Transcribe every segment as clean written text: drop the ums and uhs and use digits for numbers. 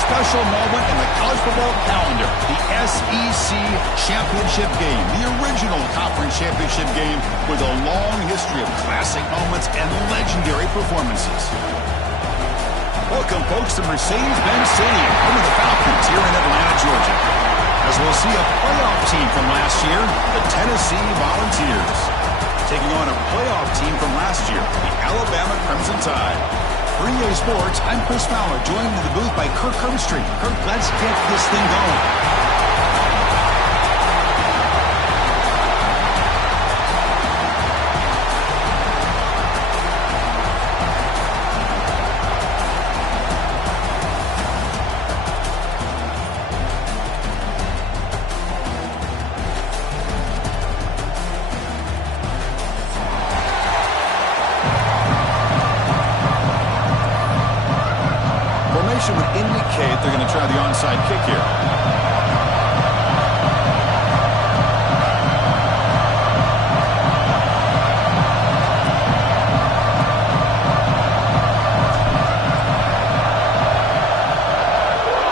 special moment in the college football calendar, the SEC Championship game, the original conference championship game with a long history of classic moments and legendary performances. Welcome, folks, to Mercedes-Benz Stadium, home of the Falcons here in Atlanta, Georgia. As we'll see a playoff team from last year, the Tennessee Volunteers, taking on a playoff team from last year, the Alabama Crimson Tide. For EA Sports, I'm Chris Fowler, joined in the booth by Kirk Herbstreit. Kirk, let's get this thing going. Would indicate they're going to try the onside kick here.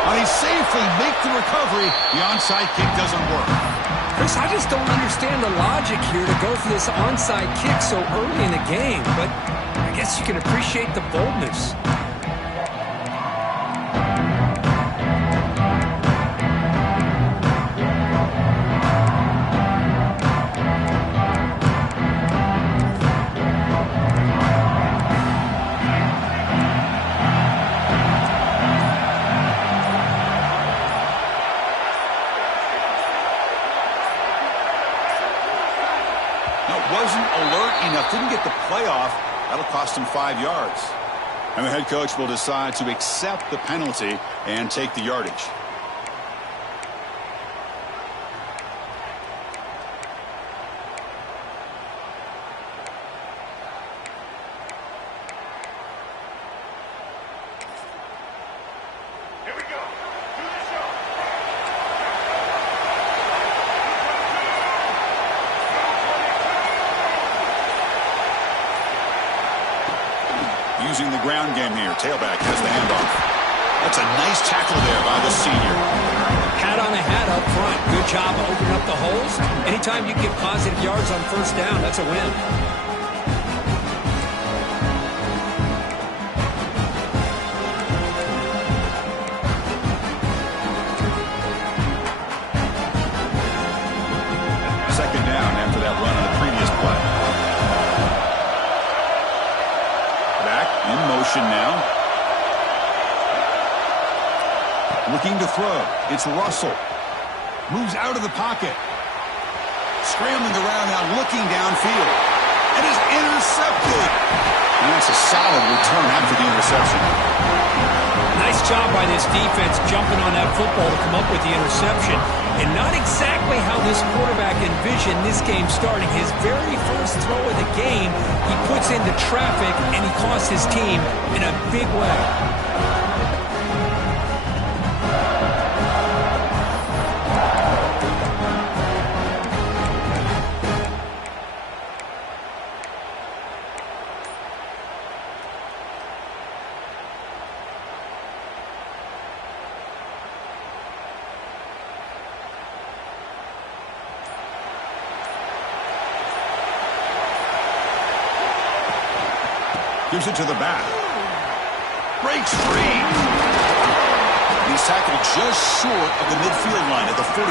When he safely makes the recovery, the onside kick doesn't work. Chris, I just don't understand the logic here to go for this onside kick so early in the game, but I guess you can appreciate the boldness. Wasn't alert enough, didn't get the playoff. That'll cost him 5 yards. And the head coach will decide to accept the penalty and take the yardage. Here we go. Do the show. Using the ground game here. Tailback has the handoff. That's a nice tackle there by the senior. Hat on a hat up front. Good job of opening up the holes. Anytime you get positive yards on first down, that's a win. Second down after that run on the previous play. In motion now. Looking to throw. It's Russell. Moves out of the pocket. Scrambling around now, looking downfield. And is intercepted. And that's a solid return after the interception. Nice job by this defense jumping on that football to come up with the interception. And not exactly how this quarterback envisioned this game starting. His very first throw of the game, he puts into traffic, and he costs his team in a big way. Gives it to the back. Breaks free. He's tackled just short of the midfield line at the 49.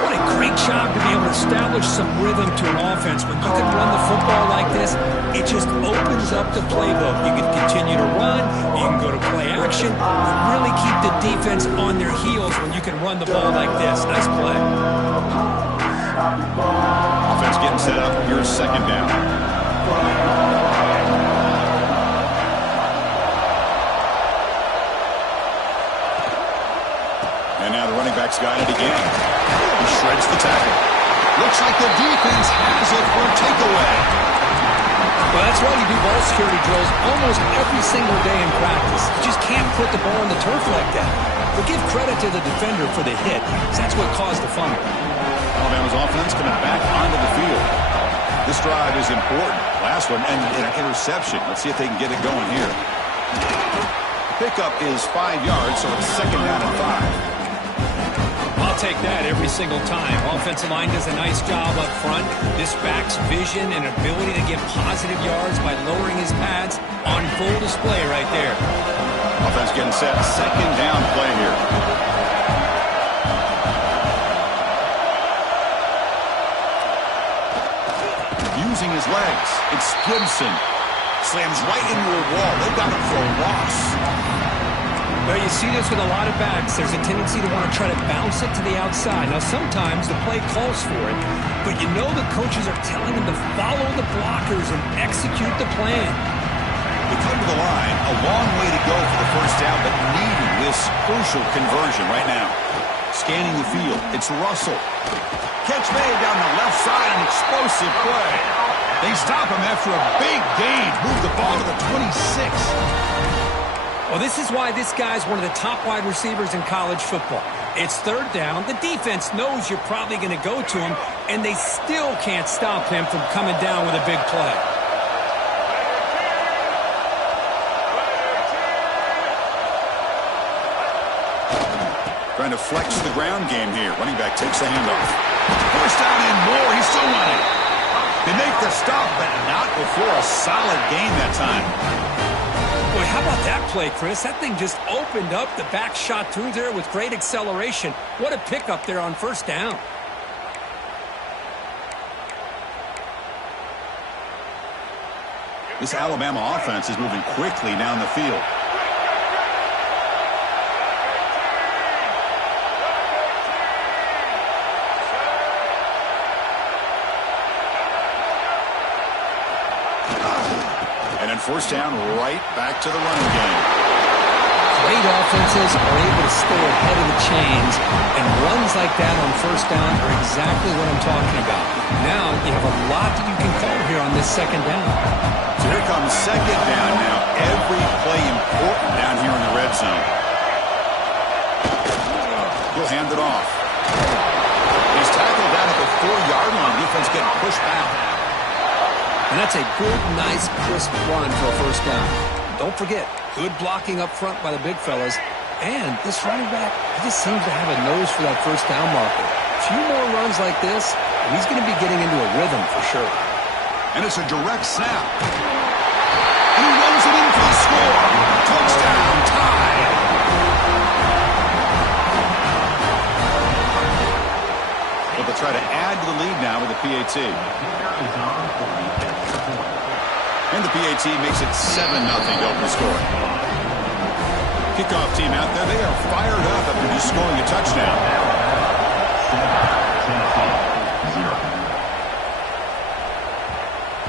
What a great job to be able to establish some rhythm to an offense. When you can run the football like this, it just opens up the playbook. You can continue to run. You can go to play action. And really keep the defense on their heels when you can run the ball like this. Nice play. Offense getting set up. Here's second down. And now the running back's got it again. He shreds the tackle. Looks like the defense has it for a takeaway. Well, that's why you do ball security drills almost every single day in practice. You just can't put the ball on the turf like that. But give credit to the defender for the hit, because that's what caused the fumble. Alabama's offense coming back onto the field. This drive is important. Last one, and an interception. Let's see if they can get it going here. pickup is 5 yards, so it's second down and 5. I'll take that every single time. Offensive line does a nice job up front. This back's vision and ability to get positive yards by lowering his pads on full display right there. Offense getting set. Second down play here. Using his legs. It's Gibson. Slams right into a wall. They've got him for a loss. Well, you see this with a lot of backs. There's a tendency to want to try to bounce it to the outside. Now, sometimes the play calls for it, but you know the coaches are telling them to follow the blockers and execute the plan. We come to the line. A long way to go for the first down, but needing this crucial conversion right now. Scanning the field. It's Russell. Catch made down the left side. An explosive play. They stop him after a big gain. Move the ball to the 26. Well, this is why this guy's one of the top wide receivers in college football. It's third down. The defense knows you're probably going to go to him, and they still can't stop him from coming down with a big play. Trying to flex the ground game here. Running back takes the handoff. First down and more. He's still running. They make the stop, but not before a solid gain that time. Boy, how about that play, Chris? That thing just opened up. The back shot through there with great acceleration. What a pickup there on first down. This Alabama offense is moving quickly down the field. First down, right back to the running game. Great offenses are able to stay ahead of the chains, and runs like that on first down are exactly what I'm talking about. Now you have a lot that you can call here on this second down. So here comes second down now. Every play important down here in the red zone. He'll hand it off. He's tackled down at the 4-yard line. Defense getting pushed back. And that's a good, nice, crisp run for a first down. Don't forget, good blocking up front by the big fellas. And this running back, he just seems to have a nose for that first down marker. A few more runs like this, and he's going to be getting into a rhythm for sure. And it's a direct snap. And he runs it in for the score. Touchdown, tie. But they'll try to add to the lead now with the PAT. And the PAT makes it 7-0 to open the score. Kickoff team out there, they are fired up after just scoring a touchdown.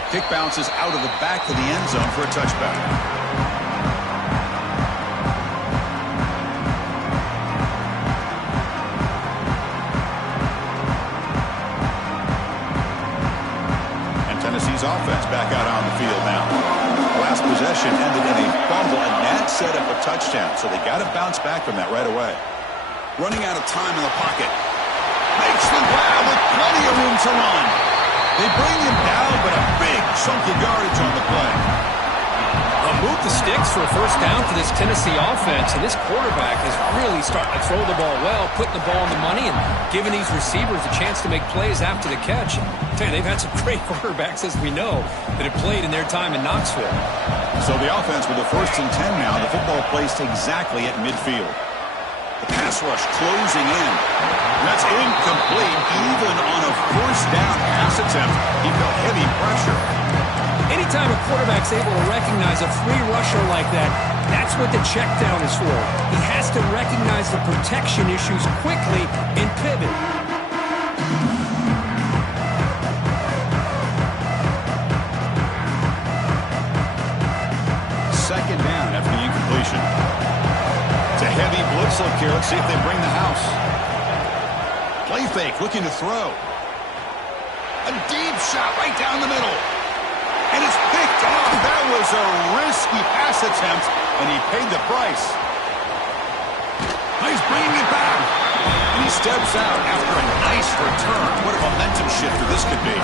Kick bounces out of the back of the end zone for a touchback. Offense back out on the field now. Last possession ended in a fumble, and that set up a touchdown, so they got to bounce back from that right away. Running out of time in the pocket. Makes the grab with plenty of room to run. They bring him down, but a big chunk of yardage on the play. Move the sticks for a first down for this Tennessee offense, and this quarterback is really starting to throw the ball well, putting the ball in the money, and giving these receivers a chance to make plays after the catch. I tell you, they've had some great quarterbacks, as we know, that have played in their time in Knoxville. So the offense with the 1st and 10 now, the football placed exactly at midfield. The pass rush closing in. That's incomplete. Even on a first down pass attempt, he felt heavy pressure. Anytime a quarterback's able to recognize a free rusher like that, that's what the check down is for. He has to recognize the protection issues quickly and pivot. Second down after the incompletion. It's a heavy blitz look here. Let's see if they bring the house. Play fake, looking to throw. A deep shot right down the middle. And it's picked off. That was a risky pass attempt, and he paid the price. He's bringing it back. And he steps out after a nice return. What a momentum shifter this could be.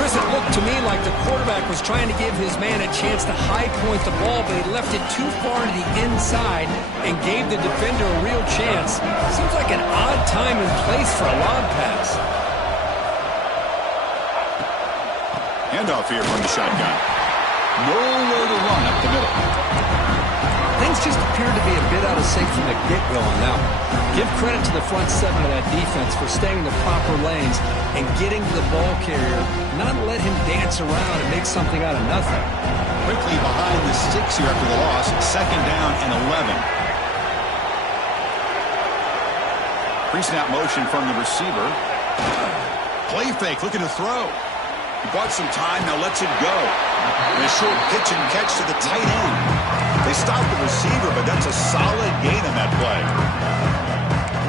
Chris, it looked to me like the quarterback was trying to give his man a chance to high point the ball, but he left it too far to the inside and gave the defender a real chance. Seems like an odd time and place for a lob pass. Handoff here from the shotgun. Nowhere to run up the middle. Things just appear to be a bit out of sync from the get-go on that one. Give credit to the front seven of that defense for staying in the proper lanes and getting to the ball carrier, not let him dance around and make something out of nothing. Quickly behind the sticks here after the loss, 2nd down and 11. Pre-snap motion from the receiver. Play fake, looking to throw. He bought some time, now lets it go. And a short pitch and catch to the tight end. They stopped the receiver, but that's a solid gain on that play.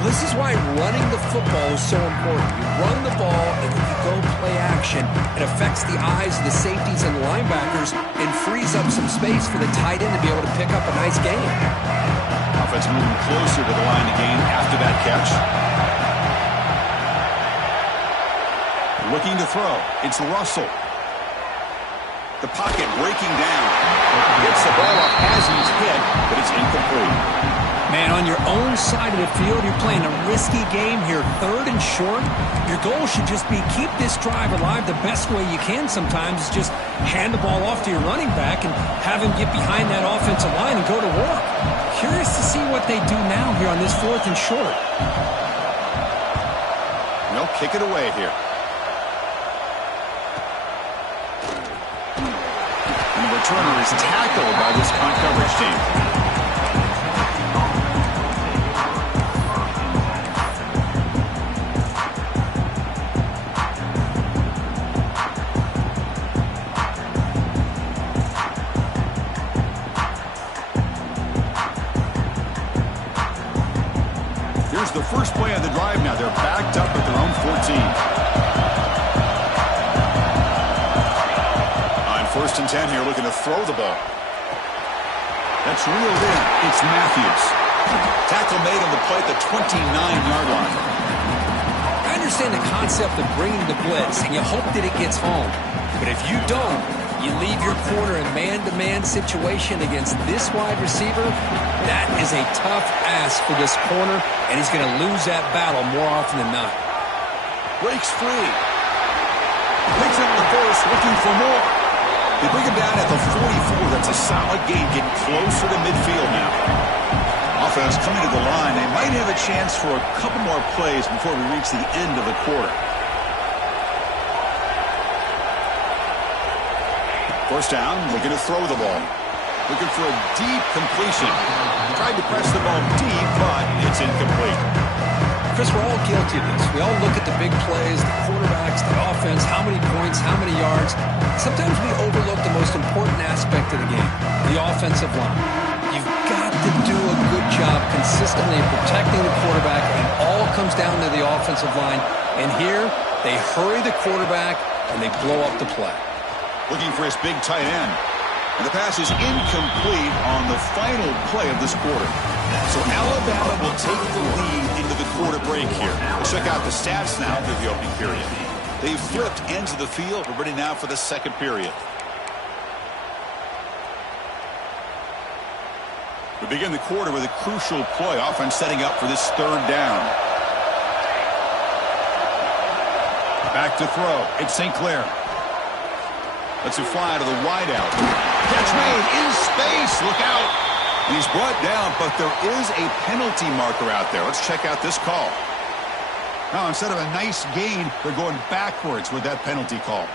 This is why running the football is so important. You run the ball, and then you go play action. It affects the eyes of the safeties and linebackers and frees up some space for the tight end to be able to pick up a nice gain. Offense moving closer to the line of game after that catch. Looking to throw. It's Russell. The pocket breaking down. Gets the ball up as he's hit, but it's incomplete. Man, on your own side of the field, you're playing a risky game here. 3rd and short. Your goal should just be keep this drive alive the best way you can sometimes is just hand the ball off to your running back and have him get behind that offensive line and go to work. Curious to see what they do now here on this 4th and short. They'll kick it away here. And the returner is tackled by this punt coverage team. Here's the first play of the drive now. They're backed up at their own 14. On 1st and 10 here, looking to throw the ball. That's reeled in. It's Matthews. Tackle made on the play at the 29-yard line. I understand the concept of bringing the blitz, and you hope that it gets home. But if you don't, you leave your corner in man-to-man situation against this wide receiver. That is a tough ask for this corner, and he's going to lose that battle more often than not. Breaks free. Picks it in the first, looking for more. They bring him down at the 44. That's a solid gain, getting closer to midfield now. Offense coming to the line. They might have a chance for a couple more plays before we reach the end of the quarter. 1st down, looking to throw the ball. Looking for a deep completion. Tried to press the ball deep, but it's incomplete. Chris, we're all guilty of this. We all look at the big plays, the quarterbacks, the offense, how many points, how many yards. Sometimes we overlook the most important aspect of the game, the offensive line. You've got to do a good job consistently of protecting the quarterback, and it all comes down to the offensive line. And here, they hurry the quarterback, and they blow up the play. Looking for his big tight end. And the pass is incomplete on the final play of this quarter. So Alabama will take the lead into the quarter break here. We'll check out the stats now through the opening period. They've flipped ends of the field. We're ready now for the 2nd period. We begin the quarter with a crucial play. Offense setting up for this 3rd down. Back to throw. It's St. Clair. Lets it fly to the wideout. Catch made in space. Look out. And he's brought down, but there is a penalty marker out there. Let's check out this call. Now, instead of a nice gain, they're going backwards with that penalty call.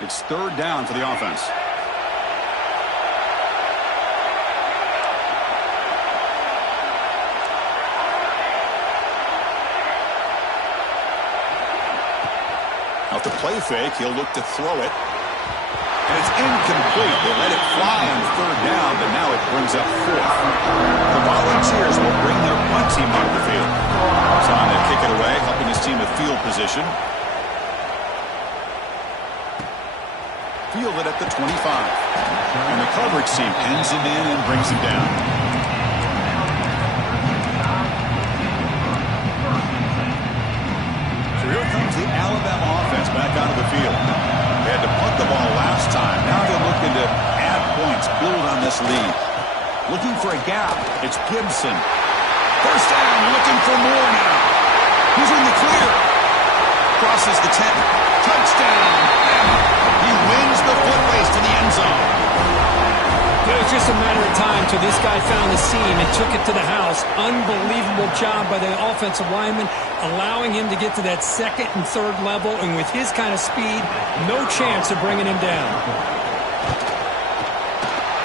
It's 3rd down for the offense. Out the play fake, he'll look to throw it. And it's incomplete. They let it fly on 3rd down, but now it brings up 4th. The Volunteers will bring their punt team onto the field. It's on to kick it away, helping his team with field position. field it at the 25. And the coverage team pins him in and brings him down. So here comes the Alabama offense back onto the field. They had to punt the ball last time. Now they're looking to add points, build on this lead. Looking for a gap. It's Gibson. First down, looking for more now. He's in the clear. Crosses the 10. Touchdown, Bama. He wins the foot race to the end zone. It was just a matter of time till this guy found the seam and took it to the house. Unbelievable job by the offensive lineman, allowing him to get to that second and third level, and with his kind of speed, no chance of bringing him down.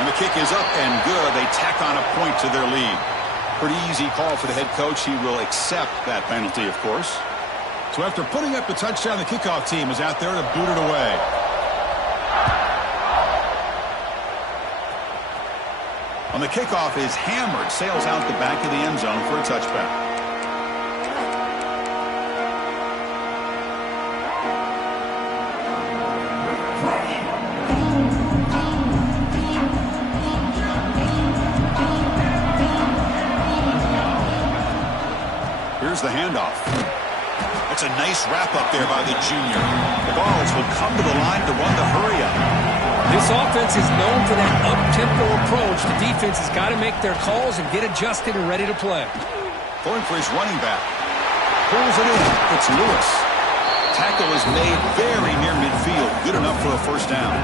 And the kick is up and good. They tack on a point to their lead. Pretty easy call for the head coach. He will accept that penalty, of course. So after putting up the touchdown, the kickoff team is out there to boot it away. On the kickoff is hammered, sails out the back of the end zone for a touchback. Here's the handoff. That's a nice wrap up there by the junior. The Vols will come to the line to run the hurry up. This offense is known for that up-tempo approach. The defense has got to make their calls and get adjusted and ready to play. Going for his running back. Pulls it in. It's Lewis. Tackle is made very near midfield. Good enough for a first down.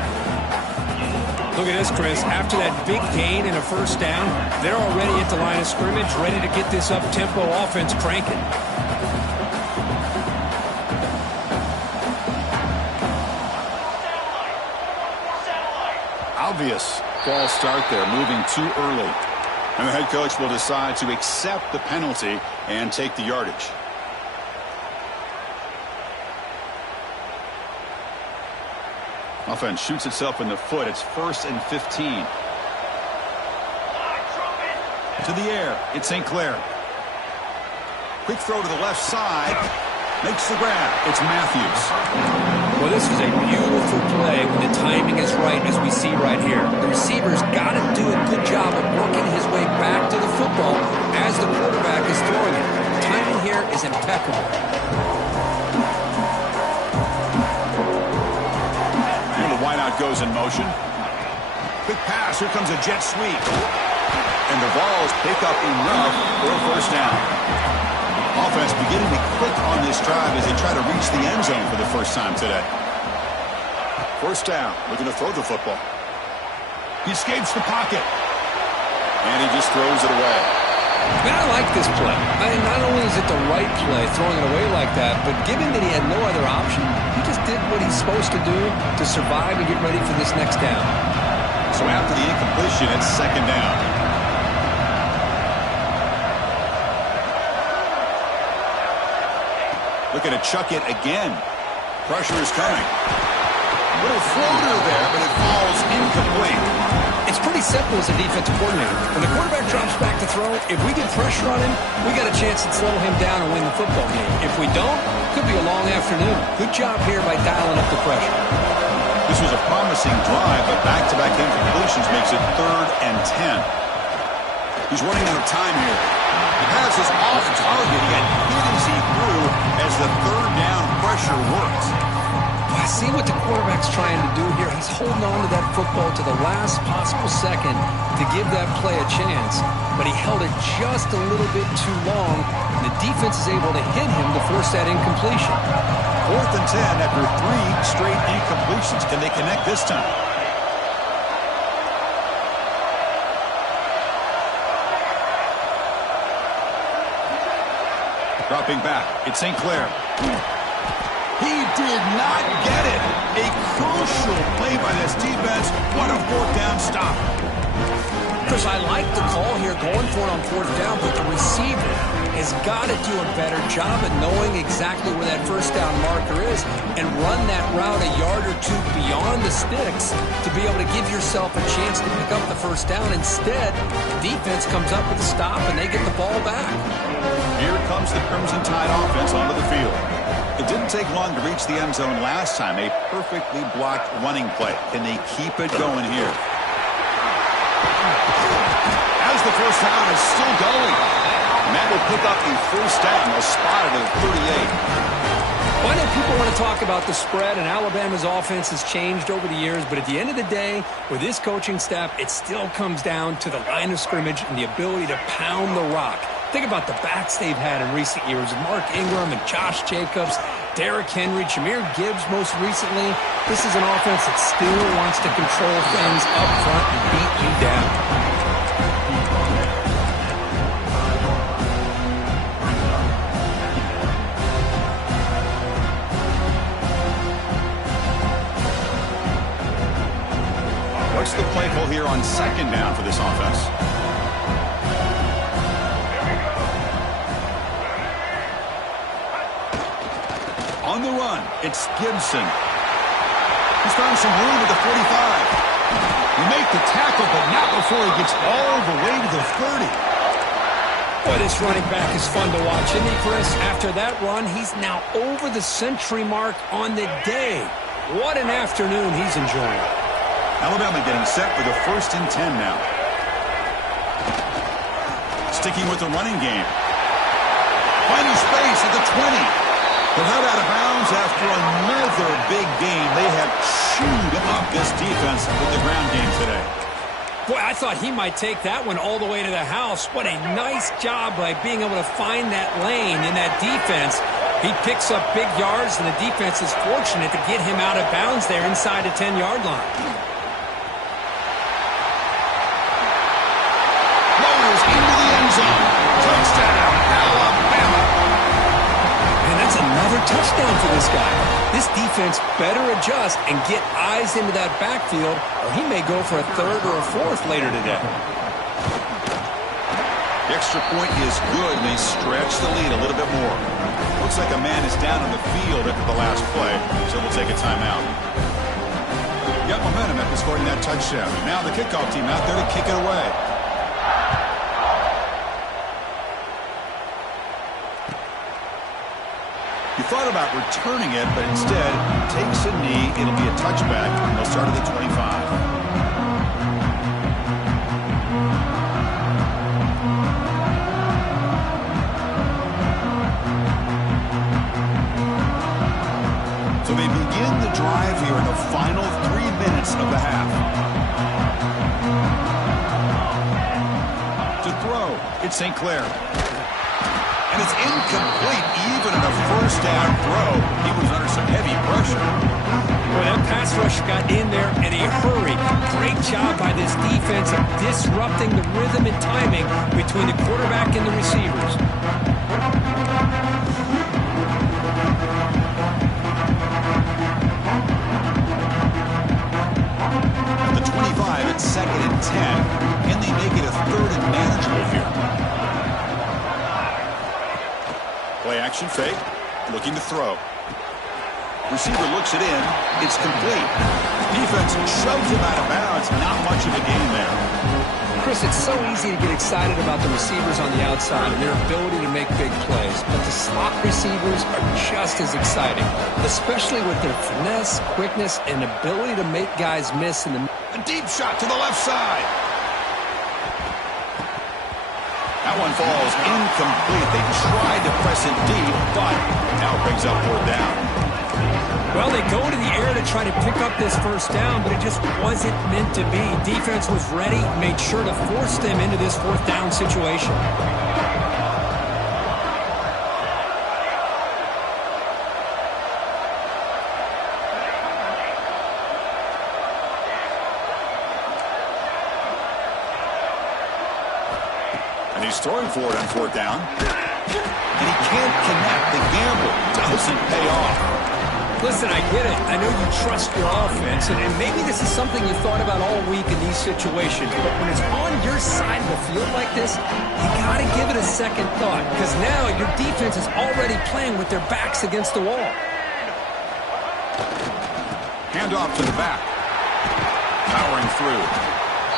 Look at this, Chris. After that big gain and a first down, they're already at the line of scrimmage, ready to get this up-tempo offense cranking. Obvious false start there, moving too early. And the head coach will decide to accept the penalty and take the yardage. Offense shoots itself in the foot. It's 1st and 15. To the air. It's St. Clair. Quick throw to the left side. Makes the grab. It's Matthews. Well, this is a beautiful play when the timing is right, as we see right here. The receiver's got to do a good job of working his way back to the football as the quarterback is throwing it. The timing here is impeccable. And the wideout goes in motion. Quick pass. Here comes a jet sweep. And the Vols pick up enough for a first down. Offense beginning to click on this drive as they try to reach the end zone for the first time today. First down, looking to throw the football. He escapes the pocket. And he just throws it away. Man, I like this play. I mean, not only is it the right play, throwing it away like that, but given that he had no other option, he just did what he's supposed to do to survive and get ready for this next down. So after the incompletion, it's second down. Looking to chuck it again. Pressure is coming. Little floater there, but it falls incomplete. It's pretty simple as a defensive coordinator. When the quarterback drops back to throw, if we get pressure on him, we got a chance to slow him down and win the football game. If we don't, could be a long afternoon. Good job here by dialing up the pressure. This was a promising drive, but back-to-back incompletions makes it 3rd and 10. He's running out of time here. The pass is off target. He got hit as he threw as the 3rd down pressure worked. I see what the quarterback's trying to do here. He's holding on to that football to the last possible second to give that play a chance. But he held it just a little bit too long, and the defense is able to hit him to force that incompletion. 4th and 10 after 3 straight incompletions. Can they connect this time? Dropping back. It's St. Clair. He did not get it. A crucial play by this defense. What a 4th down stop. Chris, I like the call here, going for it on 4th down, but the receiver has got to do a better job at knowing exactly where that first down marker is and run that route a yard or two beyond the sticks to be able to give yourself a chance to pick up the first down. Instead, defense comes up with a stop and they get the ball back. Here comes the Crimson Tide offense onto the field. It didn't take long to reach the end zone last time. A perfectly blocked running play. Can they keep it going here? As the first down is still going. And that will pick up the first down. They'll spot it at 38. Well, I know people want to talk about the spread, and Alabama's offense has changed over the years, but at the end of the day, with this coaching staff, it still comes down to the line of scrimmage and the ability to pound the rock. Think about the backs they've had in recent years. Mark Ingram and Josh Jacobs, Derrick Henry, Jahmyr Gibbs most recently. This is an offense that still wants to control things up front and beat you down. What's the play call here on second down for this offense? On the run, it's Gibson. He's found some room at the 45. You make the tackle, but not before he gets all the way to the 30. Boy, this running back is fun to watch, isn't he, Chris? After that run, he's now over the century mark on the day. What an afternoon he's enjoying. Alabama getting set for the 1st and 10 now. Sticking with the running game. Finding space at the 20. They're held out of bounds after another big game. They have chewed up this defense with the ground game today. Boy, I thought he might take that one all the way to the house. What a nice job by being able to find that lane in that defense. He picks up big yards, and the defense is fortunate to get him out of bounds there inside the 10-yard line. Touchdown, Alabama. And that's another touchdown for this guy. This defense better adjust and get eyes into that backfield, or he may go for a 3rd or a 4th later today. The extra point is good, and they stretch the lead a little bit more. Looks like a man is down on the field after the last play, so we'll take a timeout. Got momentum after scoring that touchdown. Now the kickoff team out there to kick it away. He thought about returning it, but instead takes a knee. It'll be a touchback, and they'll start at the 25. So they begin the drive here in the final 3 minutes of the half. To throw, it's St. Clair. And it's incomplete even in a 1st down throw. He was under some heavy pressure. Well, that pass rush got in there in a hurry. Great job by this defense of disrupting the rhythm and timing between the quarterback and the receivers. At the 25, it's 2nd and 10. Can they make it a 3rd and manageable here? Play action fake, looking to throw. Receiver looks it in. It's complete. Defense shoves him out of bounds. Not much of a gain there. Chris, it's so easy to get excited about the receivers on the outside and their ability to make big plays, but the slot receivers are just as exciting, especially with their finesse, quickness, and ability to make guys miss in the... A deep shot to the left side. That one falls incomplete. They tried to press it deep, but now it brings up 4th down. Well, they go to the air to try to pick up this 1st down, but it just wasn't meant to be. Defense was ready, made sure to force them into this 4th down situation. And he's throwing for it on 4th down. And he can't connect. The gamble doesn't pay off. Listen, I get it. I know you trust your offense, and maybe this is something you thought about all week in these situations, but when it's on your side of the field like this, you got to give it a second thought, because now your defense is already playing with their backs against the wall. Hand off to the back. Powering through.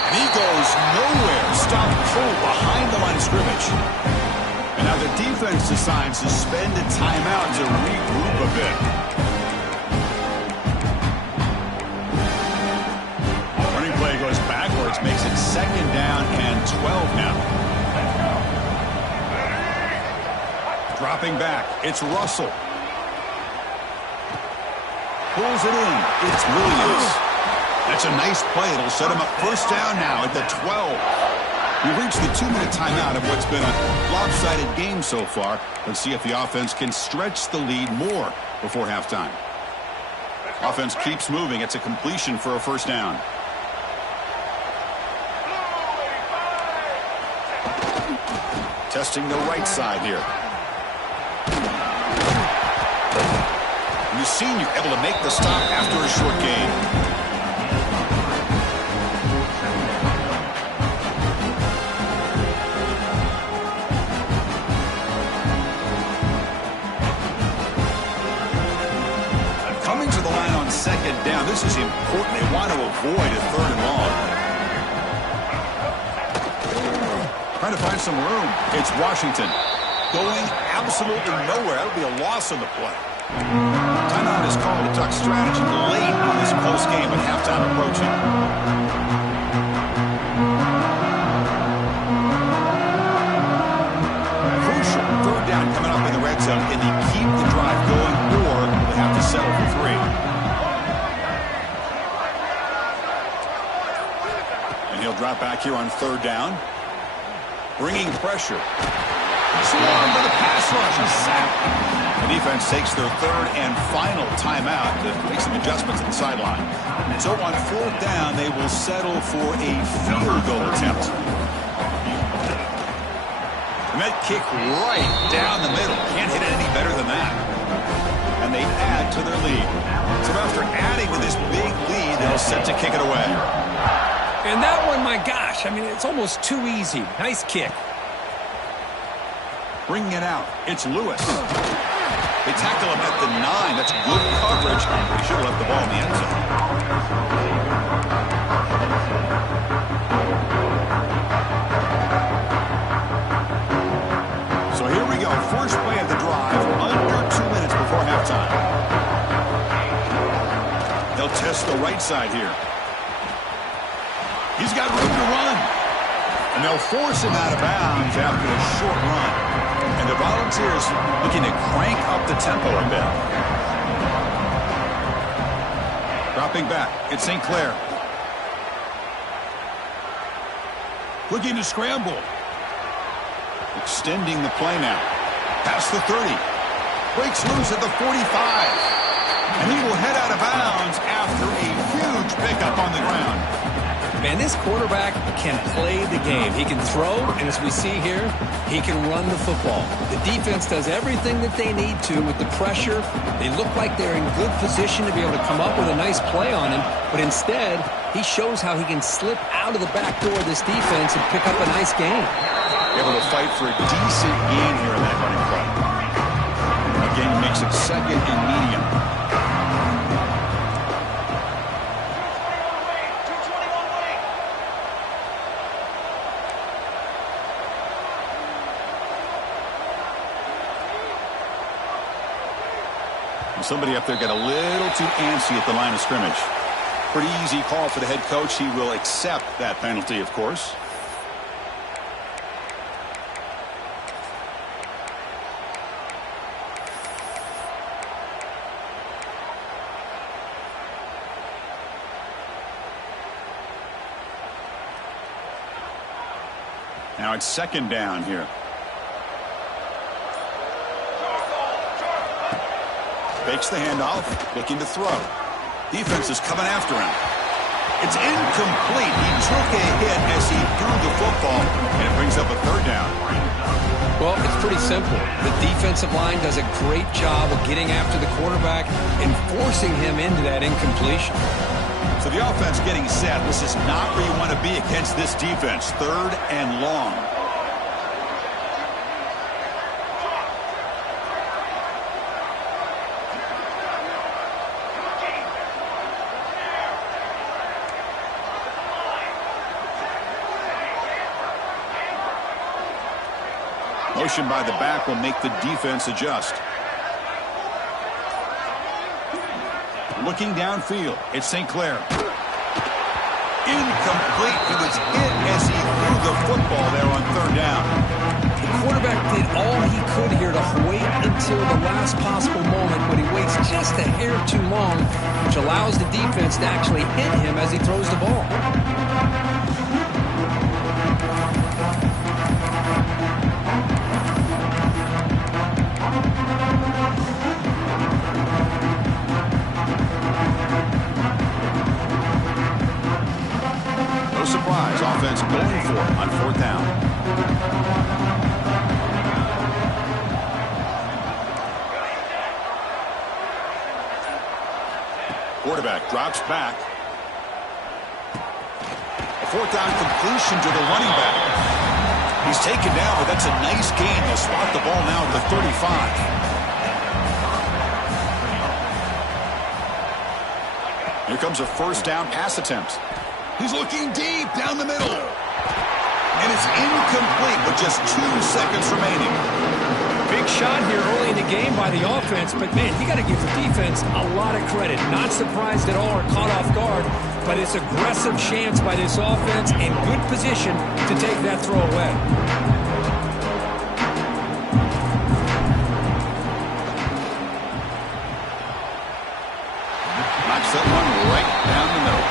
And he goes nowhere. Stopped full behind the line of scrimmage. And now the defense decides to spend a timeout to regroup a bit. Running play goes backwards, makes it 2nd down and 12 now. Dropping back, it's Russell. Pulls it in, it's Williams. That's a nice play. It'll set him up 1st down now at the 12. We've reached the 2-minute timeout of what's been a lopsided game so far. Let's see if the offense can stretch the lead more before halftime. Offense keeps moving. It's a completion for a 1st down. Testing the right side here. And the senior able to make the stop after a short gain. Second down. This is important. They want to avoid a 3rd and long. Trying to find some room. It's Washington. Going absolutely nowhere. That'll be a loss on the play. Timeout is called to duck strategy late on this close game with halftime approaching. Crucial 3rd down coming up in the red zone. Can they keep the drive going, or they have to settle for 3? He'll drop back here on 3rd down. Bringing pressure. Swarmed by the pass rush. A sack. The defense takes their 3rd and final timeout to make some adjustments at the sideline. So on 4th down, they will settle for a field goal attempt. And that kick right down the middle. Can't hit it any better than that. And they add to their lead. So after adding to this big lead, they'll set to kick it away. And that one, my gosh, I mean, it's almost too easy. Nice kick. Bringing it out, it's Lewis. They tackle him at the 9. That's good coverage. They should have left the ball in the end zone. So here we go. First play of the drive, under 2 minutes before halftime. They'll test the right side here. He's got room to run. And they'll force him out of bounds after a short run. And the Volunteers looking to crank up the tempo a bit. Dropping back, it's St. Clair. Looking to scramble. Extending the play now. Past the 30. Breaks loose at the 45. And he will head out of bounds after a huge pickup on the ground. Man, this quarterback can play the game. He can throw, and as we see here, he can run the football. The defense does everything that they need to with the pressure. They look like they're in good position to be able to come up with a nice play on him, but instead, he shows how he can slip out of the back door of this defense and pick up a nice gain. Able to fight for a decent gain here in that running play. Again, makes it 2nd and medium. Somebody up there got a little too antsy at the line of scrimmage. Pretty easy call for the head coach. He will accept that penalty, of course. Now it's 2nd down here. Fakes the handoff, looking to throw. Defense is coming after him. It's incomplete. He took a hit as he threw the football, and it brings up a 3rd down. Well, it's pretty simple. The defensive line does a great job of getting after the quarterback and forcing him into that incompletion. So the offense getting set. This is not where you want to be against this defense. 3rd and long. Motion by the back will make the defense adjust. Looking downfield, it's St. Clair. Incomplete. He was hit as he threw the football there on third down. The quarterback did all he could here to wait until the last possible moment, but he waits just a hair too long, which allows the defense to actually hit him as he throws the ball. No surprise, offense going for it on fourth down. Quarterback drops back. A fourth down completion to the running back. He's taken down, but that's a nice gain. They'll spot the ball now at the 35. Here comes a first down pass attempt. He's looking deep down the middle. And it's incomplete with just 2 seconds remaining. Big shot here early in the game by the offense, but man, you got to give the defense a lot of credit. Not surprised at all or caught off guard, but it's aggressive chance by this offense in good position to take that throw away. Knocks that one right down the middle.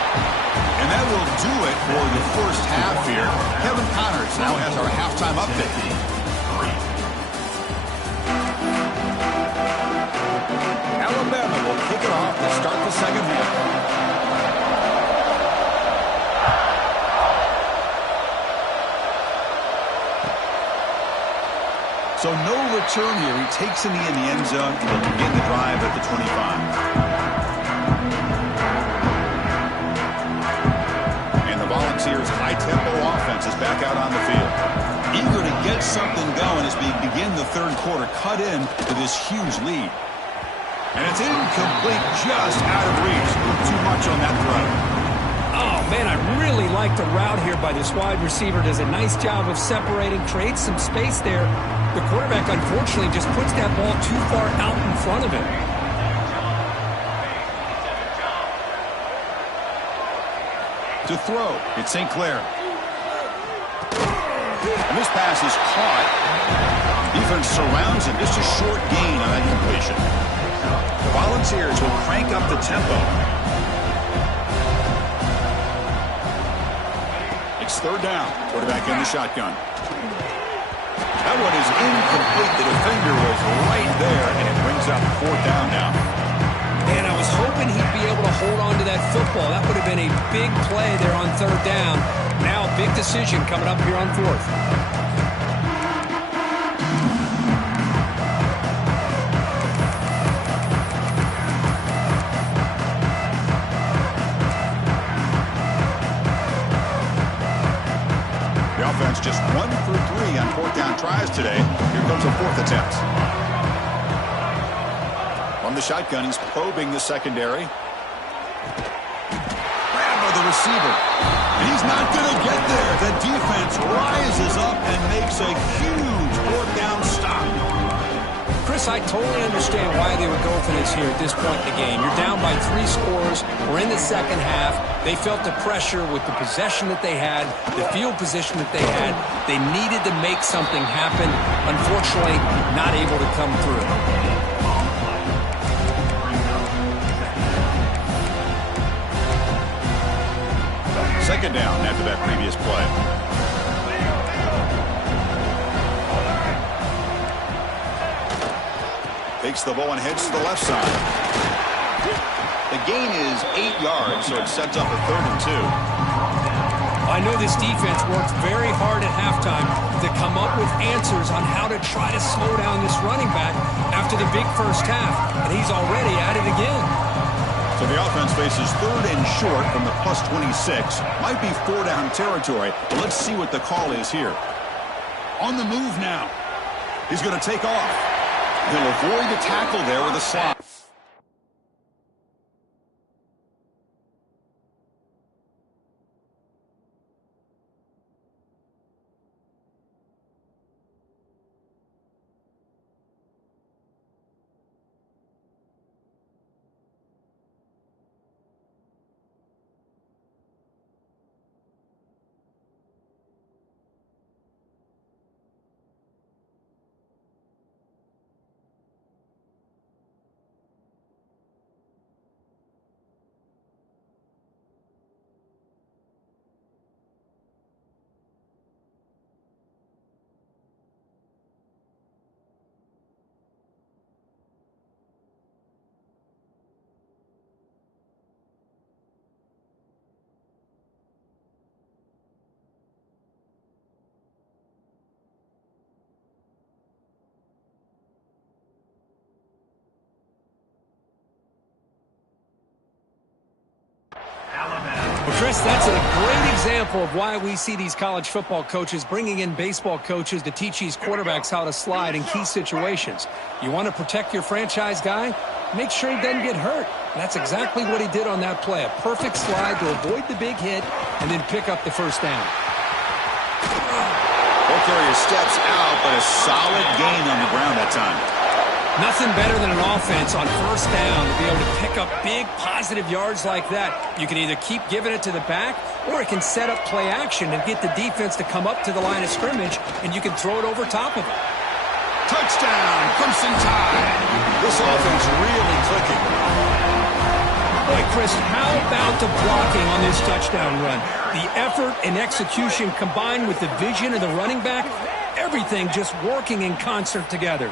And that will do it for the first half here. Kevin Connors now has our halftime update. Bama will kick it off to start the second half. So no return here. He takes it in the end zone to begin the drive at the 25. And the Volunteers' high-tempo offense is back out on the field. Eager to get something going as we begin the third quarter. Cut in to this huge lead. And it's incomplete, just out of reach. Too much on that throw. Oh, man, I really like the route here by this wide receiver. Does a nice job of separating, creates some space there. The quarterback, unfortunately, just puts that ball too far out in front of him. To throw, it's St. Clair. And this pass is caught. Defense surrounds him. Just a short gain on that completion. The Volunteers will crank up the tempo. It's third down. Quarterback in the shotgun. That one is incomplete. The defender was right there, and it brings up fourth down now. Man, I was hoping he'd be able to hold on to that football. That would have been a big play there on third down. Now a big decision coming up here on fourth. Just 1 for 3 on fourth down tries today. Here comes a fourth attempt. From the shotgun, he's probing the secondary. Grab by the receiver. And he's not going to get there. The defense rises up and makes a huge fourth down stop. Chris, I totally understand why they would go for this here at this point in the game. You're down by 3 scores. We're in the second half. They felt the pressure with the possession that they had, the field position that they had. They needed to make something happen. Unfortunately, not able to come through. Second down after that previous play. Takes the ball and heads to the left side. The gain is 8 yards, so it sets up a 3rd and 2. I know this defense worked very hard at halftime to come up with answers on how to try to slow down this running back after the big first half, and he's already at it again. So the offense faces 3rd and short from the plus 26. Might be 4-down territory, but let's see what the call is here. On the move now. He's going to take off. He'll avoid the tackle there with a slot. Chris, that's a great example of why we see these college football coaches bringing in baseball coaches to teach these quarterbacks how to slide in key situations. You want to protect your franchise guy? Make sure he doesn't get hurt. And that's exactly what he did on that play. A perfect slide to avoid the big hit and then pick up the first down. Ball carrier steps out, but a solid gain on the ground that time. Nothing better than an offense on first down to be able to pick up big positive yards like that. You can either keep giving it to the back, or it can set up play action and get the defense to come up to the line of scrimmage, and you can throw it over top of it. Touchdown, Crimson Tide. This offense really clicking. Boy, Chris, how about the blocking on this touchdown run? The effort and execution combined with the vision of the running back, everything just working in concert together.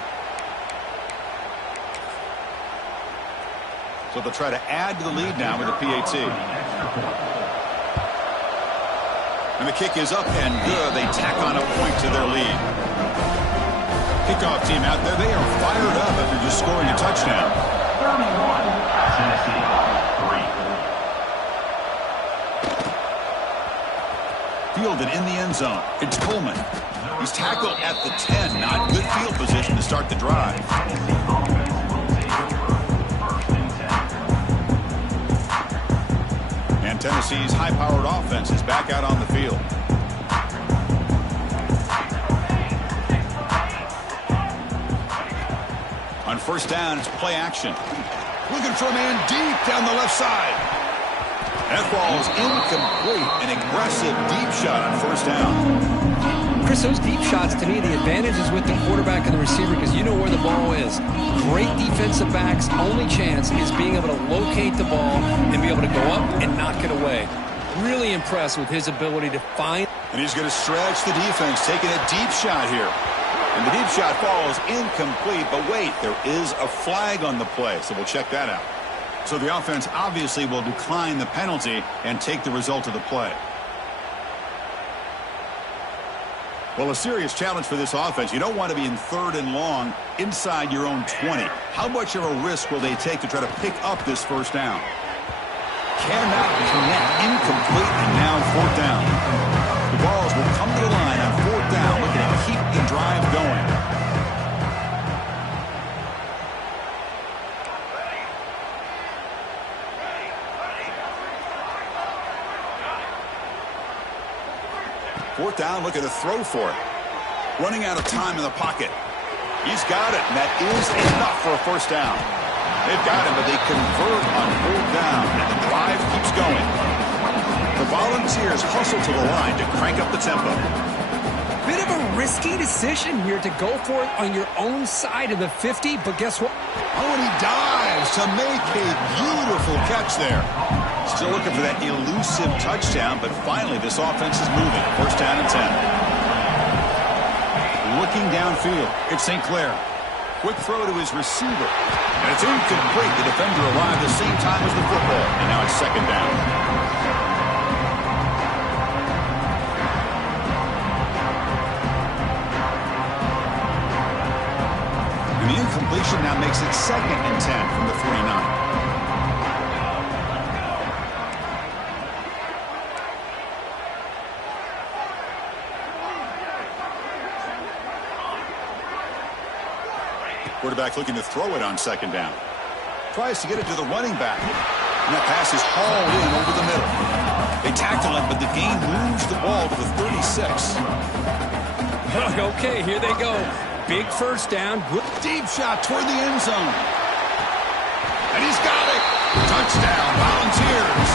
So they'll try to add to the lead now with a PAT. And the kick is up and good. They tack on a point to their lead. Kickoff team out there, they are fired up after just scoring a touchdown. 31, Tennessee, 3. Fielded in the end zone. It's Coleman. He's tackled at the 10. Not good field position to start the drive. And Tennessee's high-powered offense is back out on the field. On first down, it's play action. Looking for a man deep down the left side. That ball is incomplete. An aggressive deep shot on first down. Chris, those deep shots, to me, the advantage is with the quarterback and the receiver because you know where the ball is. Great defensive backs' only chance is being able to locate the ball and be able to go up and knock it away. Really impressed with his ability to find. And he's going to stretch the defense, taking a deep shot here. And the deep shot falls incomplete, but wait, there is a flag on the play, so we'll check that out. So the offense obviously will decline the penalty and take the result of the play. Well, a serious challenge for this offense. You don't want to be in third and long inside your own 20. How much of a risk will they take to try to pick up this first down? Cannot connect, incomplete, and now fourth down. The balls will come to the line on fourth down, looking to keep the drive going. Fourth down, looking to throw for it. Running out of time in the pocket. He's got it, and that is enough for a first down. They've got him, but they convert on fourth down, and the drive keeps going. The Volunteers hustle to the line to crank up the tempo. Bit of a risky decision here to go for it on your own side of the 50, but guess what? Oh, and he dives to make a beautiful catch there. Still looking for that elusive touchdown, but finally this offense is moving. First down and 10. Looking downfield, it's St. Clair. Quick throw to his receiver. And it's incomplete. The defender arrived the same time as the football. And now it's second down. And the incompletion now makes it second and 10 from the 49. Quarterback looking to throw it on second down. Tries to get it to the running back. And that pass is hauled in over the middle. They tackle him, but the gain moves the ball to the 36. Okay, here they go. Big first down. Good Deep shot toward the end zone. And he's got it. Touchdown, Volunteers.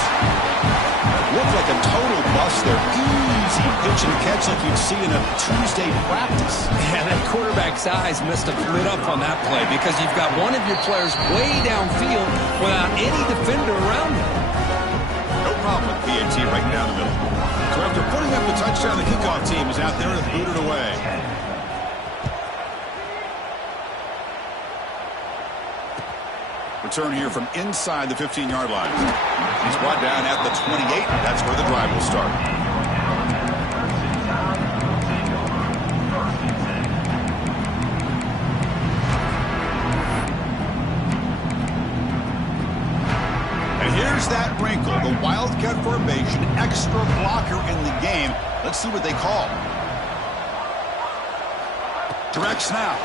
Looked like a total bust there. Easy pitch and catch like you'd see in a Tuesday practice. Yeah, that quarterback's eyes must have lit up on that play because you've got one of your players way downfield without any defender around him. No problem with PAT right down the middle. So after putting up the touchdown, the kickoff team is out there to boot it away. Return here from inside the 15-yard line. He's brought down at the 28. That's where the drive will start. And here's that sprinkle. The Wildcat formation, extra blocker in the game. Let's see what they call. Direct snap.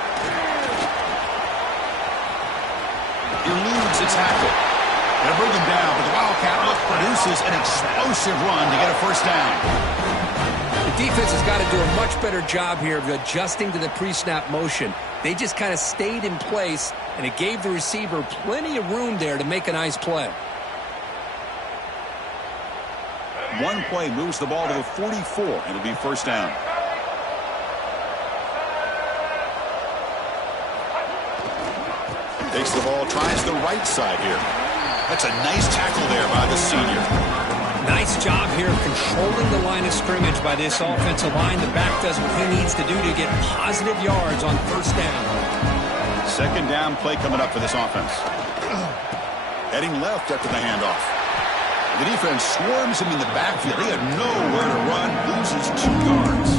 Eludes a tackle. They'll bring him down, but the Wildcat produces an explosive run to get a first down. The defense has got to do a much better job here of adjusting to the pre-snap motion. They just kind of stayed in place, and it gave the receiver plenty of room there to make a nice play. One play moves the ball to the 44. It'll be first down. Takes the ball, tries the right side here. That's a nice tackle there by the senior. Nice job here controlling the line of scrimmage by this offensive line. The back does what he needs to do to get positive yards on first down. Second down play coming up for this offense. Heading left after the handoff. The defense swarms him in the backfield. He had nowhere to run, loses 2 yards.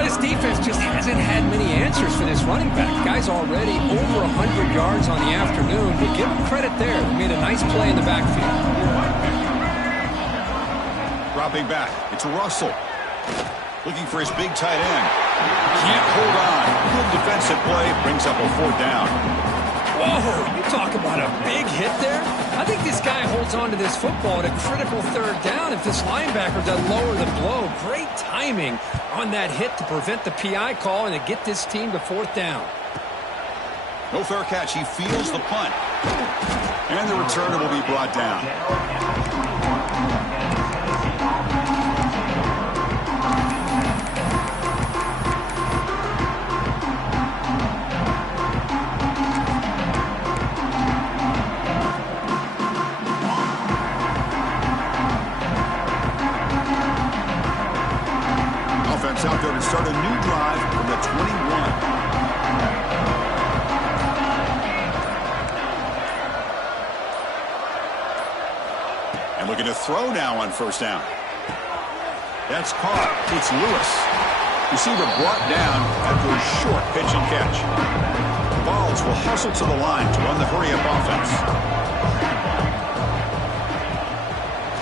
This defense just hasn't had many answers for this running back. Guy's already over 100 yards on the afternoon, but give him credit there. He made a nice play in the backfield. Dropping back, it's Russell. Looking for his big tight end. Can't hold on. Good defensive play, brings up a 4th down. Whoa, you talk about a big hit there. I think this guy holds on to this football at a critical 3rd down if this linebacker doesn't lower the blow. Great timing on that hit to prevent the PI call and to get this team to 4th down. No fair catch. He feels the punt. And the returner will be brought down. Out there to start a new drive from the 21. And looking to throw now on first down. That's caught. It's Lewis. Receiver brought down after a short pitch and catch. Balls will hustle to the line to run the hurry-up offense.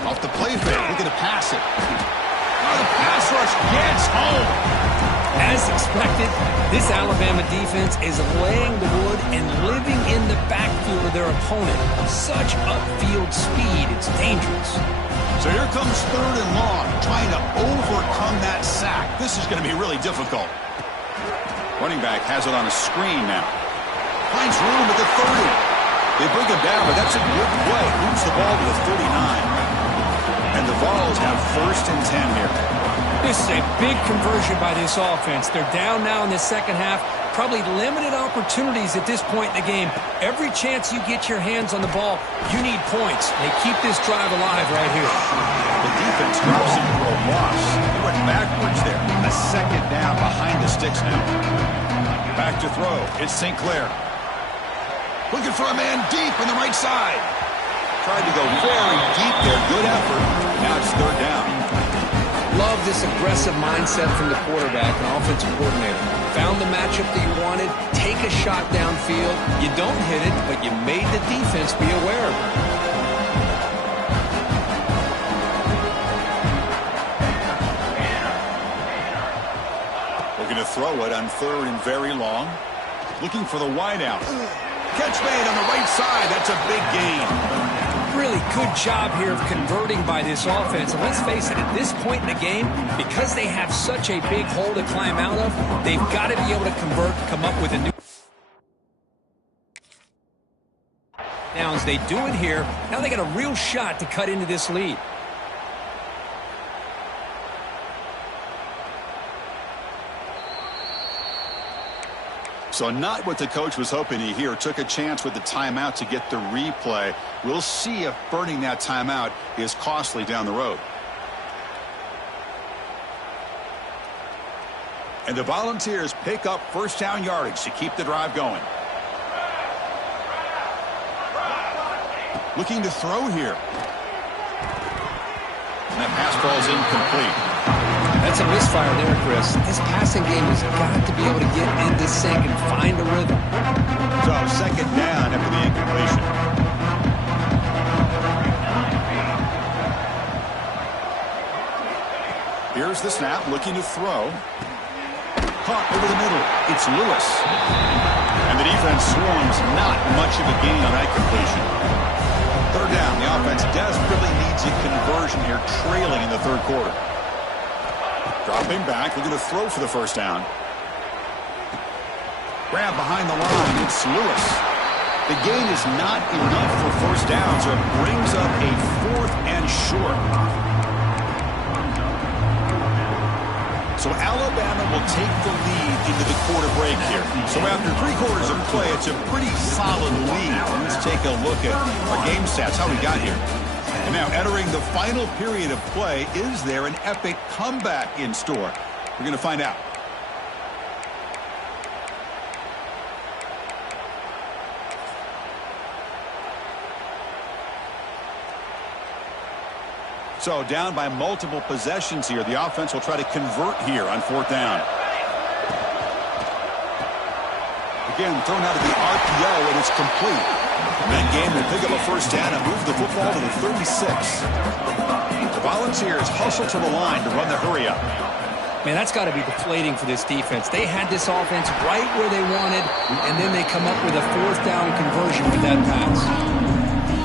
Off the play fake, looking to pass it. The pass rush gets home. As expected, this Alabama defense is laying the wood and living in the backfield of their opponent. Such upfield speed, it's dangerous. So here comes 3rd and long, trying to overcome that sack. This is going to be really difficult. Running back has it on a screen now. Finds room at the 30. They bring him down, but that's a good play. Moves the ball to the 39. And the Vols have 1st and 10 here. This is a big conversion by this offense. They're down now in the second half. Probably limited opportunities at this point in the game. Every chance you get your hands on the ball, you need points. They keep this drive alive right here. The defense drops him for a loss. He went backwards there. A 2nd down behind the sticks now. Back to throw. It's St. Clair. Looking for a man deep on the right side. Tried to go very deep there. Good effort. Now it's 3rd down. Love this aggressive mindset from the quarterback and offensive coordinator. Found the matchup that you wanted. Take a shot downfield. You don't hit it, but you made the defense be aware of it. Looking to throw it on 3rd and very long. Looking for the wideout. Catch made on the right side. That's a big gain. Really good job here of converting by this offense. And let's face it, at this point in the game, because they have such a big hole to climb out of, they've got to be able to convert, come up with a new downs. They do it here. Now they got a real shot to cut into this lead. So not what the coach was hoping to hear. Took a chance with the timeout to get the replay. We'll see if burning that timeout is costly down the road. And the Volunteers pick up 1st down yardage to keep the drive going. Looking to throw here. And that pass ball is incomplete. That's a misfire there, Chris. This passing game has got to be able to get into sync and find a rhythm. So 2nd down after the incompletion. Here's the snap, looking to throw. Caught over the middle. It's Lewis. And the defense swarms. Not much of a gain on that completion. Third down. The offense desperately needs a conversion here, trailing in the third quarter. Dropping back, looking to throw for the first down. Grab behind the line. It's Lewis. The gain is not enough for first down, so it brings up a 4th and short. So Alabama will take the lead into the quarter break here. So after 3 quarters of play, it's a pretty solid lead. Let's take a look at our game stats, how we got here. And now entering the final period of play, is there an epic comeback in store? We're going to find out. So down by multiple possessions here. The offense will try to convert here on 4th down. Again, thrown out of the RPO, and it's complete. And that game will pick up a first down and move the football to the 36. The Volunteers hustle to the line to run the hurry up. Man, that's got to be deflating for this defense. They had this offense right where they wanted, and then they come up with a 4th down conversion with that pass.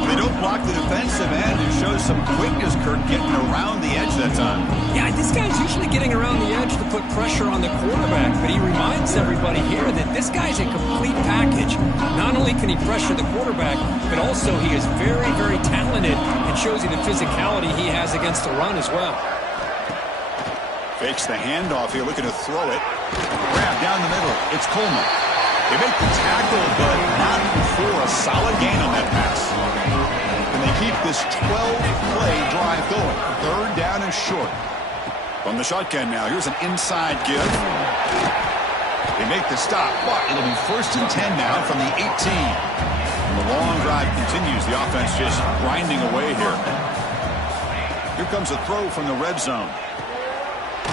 They don't block the defensive end. It shows some quickness, Kurt, getting around the edge that time. Yeah, this guy's usually getting around the edge to put pressure on the quarterback, but he reminds everybody here that this guy's a complete package. Not only can he pressure the quarterback, but also he is very, very talented and shows you the physicality he has against the run as well. Fakes the handoff here, looking to throw it. Grab down the middle. It's Coleman. They make the tackle, but not for a solid gain on that pass. And they keep this 12-play drive going. 3rd down and short. From the shotgun now, here's an inside give. They make the stop, but it'll be 1st and 10 now from the 18. And the long drive continues. The offense just grinding away here. Here comes a throw from the red zone.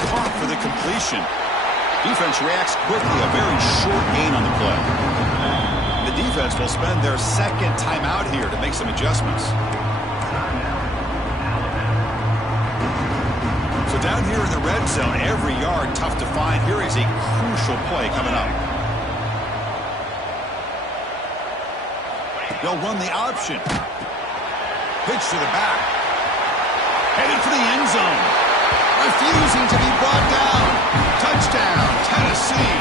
Caught for the completion. Defense reacts quickly, a very short gain on the play. The defense will spend their 2nd timeout here to make some adjustments. So down here in the red zone, every yard tough to find. Here is a crucial play coming up. They'll run the option. Pitch to the back. Headed for the end zone. Refusing to be brought down. Touchdown, Tennessee.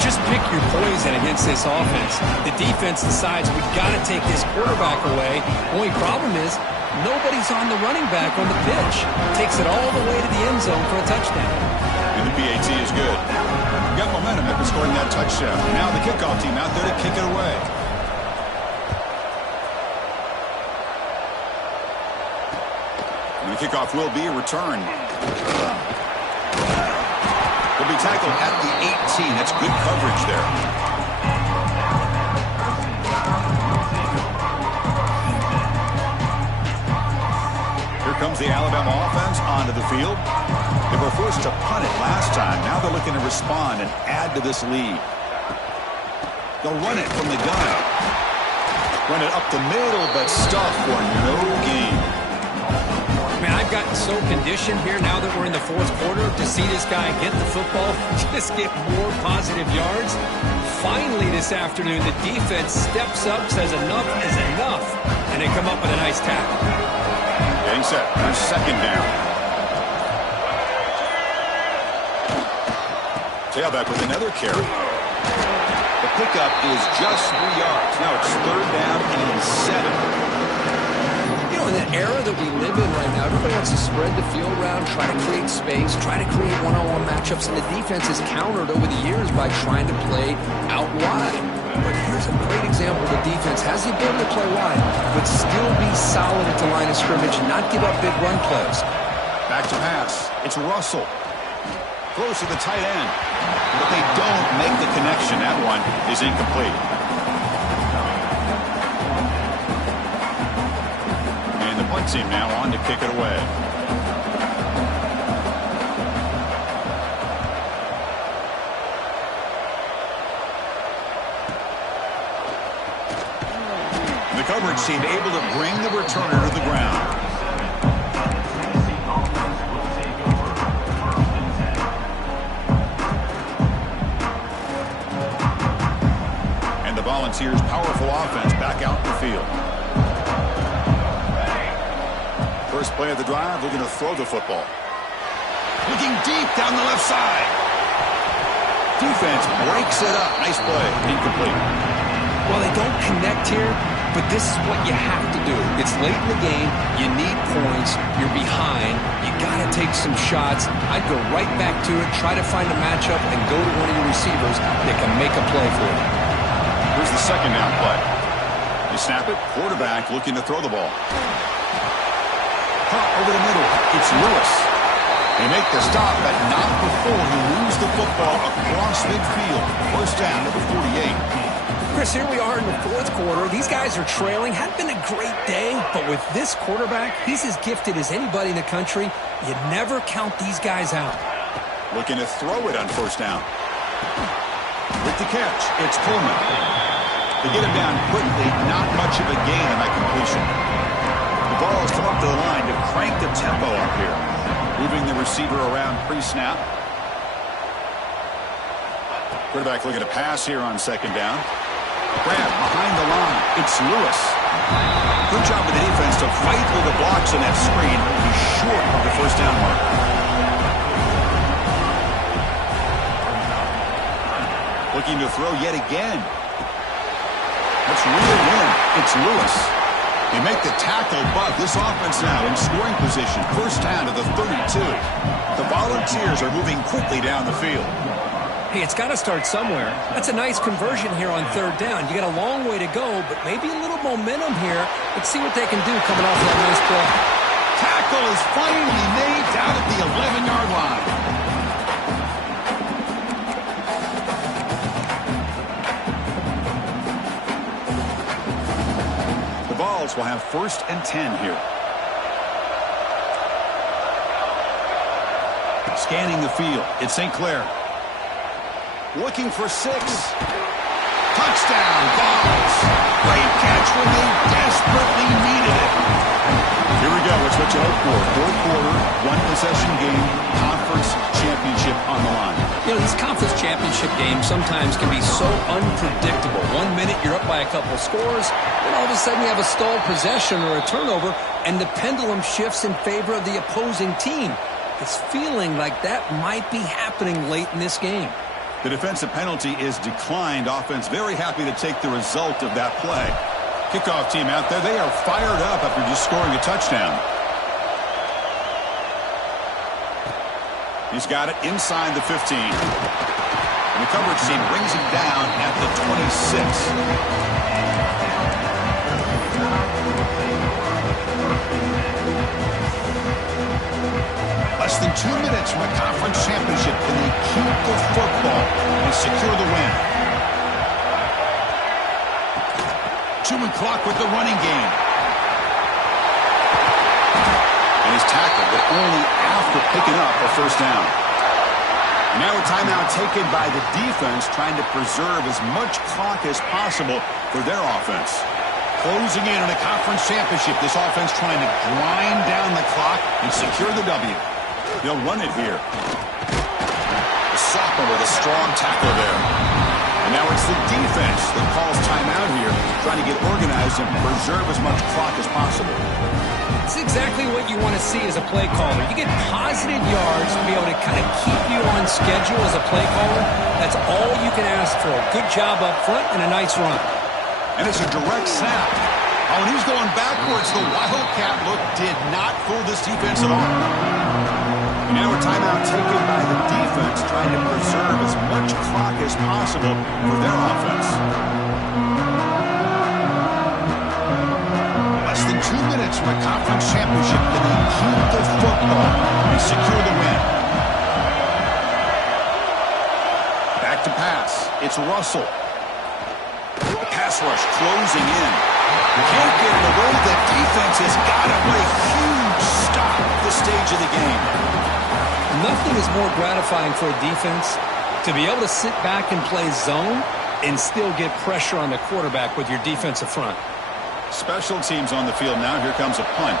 Just pick your poison against this offense. The defense decides we've got to take this quarterback away. Only problem is nobody's on the running back on the pitch. Takes it all the way to the end zone for a touchdown. And the PAT is good. Got momentum after scoring that touchdown. Now the kickoff team out there to kick it away. And the kickoff will be a return. Will be tackled at the 18. That's good coverage there. Here comes the Alabama offense onto the field. They were forced to punt it last time. Now they're looking to respond and add to this lead. They'll run it from the gun. Run it up the middle, but stuff for no gain. Man, I've gotten so conditioned here now that we're in the 4th quarter to see this guy get the football, just get more positive yards. Finally this afternoon, the defense steps up, says enough is enough, and they come up with a nice tackle. Getting set for 2nd down. Tailback with another carry. The pickup is just 3 yards. Now it's 3rd down and 7. In the era that we live in right now, everybody wants to spread the field around, try to create space, try to create one-on-one matchups, and the defense has countered over the years by trying to play out wide. But here's a great example. The defense has the ability to play wide, but still be solid at the line of scrimmage and not give up big run plays. Back to pass. It's Russell. Close to the tight end. But they don't make the connection. That one is incomplete. Team now on to kick it away. The coverage team able to bring the returner to the ground. Volunteers' powerful offense back out in the field. First play of the drive, they're going to throw the football. Looking deep down the left side. Defense breaks it up. Nice play. Incomplete. Well, they don't connect here, but this is what you have to do. It's late in the game. You need points. You're behind. You got to take some shots. I'd go right back to it, try to find a matchup, and go to one of your receivers that can make a play for you. Here's the second down play. You snap it. Quarterback looking to throw the ball. Caught over the middle. It's Lewis. They make the stop, but not before he moves the football across midfield. First down to the 48. Chris, here we are in the fourth quarter. These guys are trailing. Hadn't been a great day, but with this quarterback, he's as gifted as anybody in the country. You never count these guys out. Looking to throw it on first down. With the catch, it's Pullman. They get him down quickly. Not much of a gain on that completion. The ball's come up to the line to crank the tempo up here. Moving the receiver around pre-snap. Quarterback looking to pass here on second down. Grab behind the line. It's Lewis. Good job of the defense to fight through the blocks in that screen. He's short of the first down mark. Looking to throw yet again. Let's reel it in. It's Lewis. They make the tackle, but this offense now in scoring position. First down to the 32. The Volunteers are moving quickly down the field. Hey, it's got to start somewhere. That's a nice conversion here on third down. You got a long way to go, but maybe a little momentum here. Let's see what they can do coming off that nice play. Tackle is finally made down at the 11-yard line. The Vols will have first and 10 here. Scanning the field. It's St. Clair. Looking for 6. Touchdown, Vols. Great catch when they desperately needed it. Here we go. It's what you hope for. Fourth quarter, one-possession game, conference championship on the line. You know, these conference championship games sometimes can be so unpredictable. 1 minute you're up by a couple scores, then all of a sudden you have a stalled possession or a turnover, and the pendulum shifts in favor of the opposing team. It's feeling like that might be happening late in this game. The defensive penalty is declined. Offense very happy to take the result of that play. Kickoff team out there, they are fired up after just scoring a touchdown. He's got it inside the 15. And the coverage team brings him down at the 26. Less than 2 minutes from a conference championship. Can they keep the football and secure the win? Chewing clock with the running game. And he's tackled, but only after picking up a first down. Now a timeout taken by the defense, trying to preserve as much clock as possible for their offense. Closing in on a conference championship, this offense trying to grind down the clock and secure the W. They'll run it here. The sophomore with a strong tackle there. And now it's the defense that calls timeout here, trying to get organized and preserve as much clock as possible. It's exactly what you want to see as a play caller. You get positive yards to be able to kind of keep you on schedule as a play caller. That's all you can ask for. Good job up front and a nice run. And it's a direct snap. Oh, and he's going backwards. The Wildcat look did not fool this defense at all. And now a timeout taken by the defense, trying to preserve as much clock as possible for their offense. Less than 2 minutes from a conference championship. Can they keep the football and secure the win? Back to pass. It's Russell. The pass rush closing in. Can't get it away. The defense has got it. What a huge stop at this stage of the game. Nothing is more gratifying for a defense to be able to sit back and play zone and still get pressure on the quarterback with your defensive front. Special teams on the field now. Here comes a punt.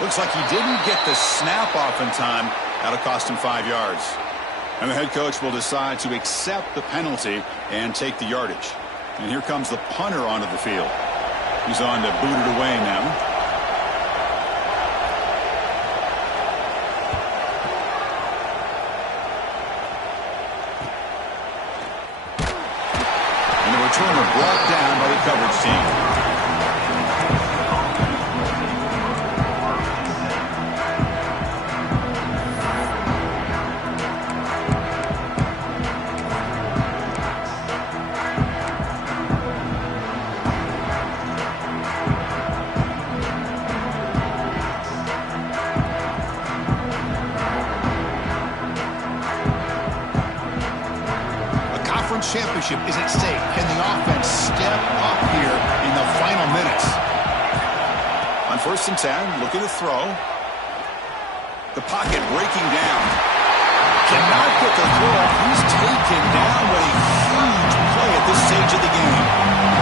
Looks like he didn't get the snap off in time. That'll cost him 5 yards. And the head coach will decide to accept the penalty and take the yardage. And here comes the punter onto the field. He's on to boot it away now. And the returner brought down by the coverage team. Championship is at stake. Can the offense step up here in the final minutes? On 1st and 10, looking to throw. The pocket breaking down. Cannot get the throw. He's taken down with a huge play at this stage of the game.